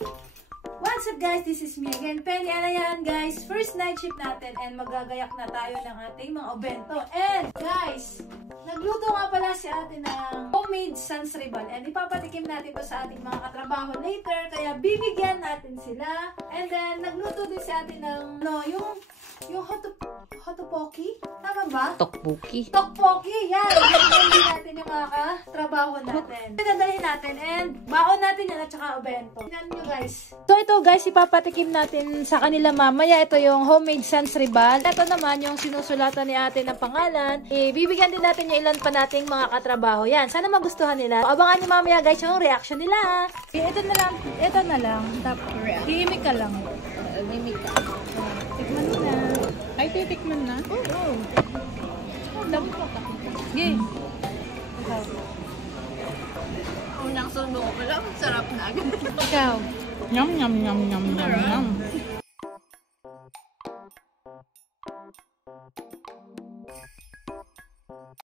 What's up guys? This is me again, Penny. Ano yan guys? First night shift natin and magagayak na tayo ng ating mga obento. And guys, nagluto nga pala si ate ng homemade sans ribal. And ipapatikim natin to sa ating mga katrabaho later. Kaya bibigyan natin sila. And then, nagluto din si ate ng, yung hotopoki? Tama ba? Tokpoki. Tokpoki, yan. Bibigyan din natin yung mga katrabaho natin. Dadalhin natin and baon natin yan at saka obento. Tingnan nyo guys. So ito guys, ipapatikim natin sa kanila mamaya. Ito yung homemade sans ribal. Ito naman yung sinusulatan ni ate ng pangalan. Bibigyan din natin yung ilan pa nating mga katrabaho. Yan, sana magustuhan nila. Abangan nyo mamaya guys yung reaction nila. Ito na lang. Hihimik ka lang. Mimik ka. Tikman mo na. Ay, titikman na? Oo. Sige. Unang sundo ko lang, sarap na agad. Ikaw. Yum, yum, yum, yum, yum, yum.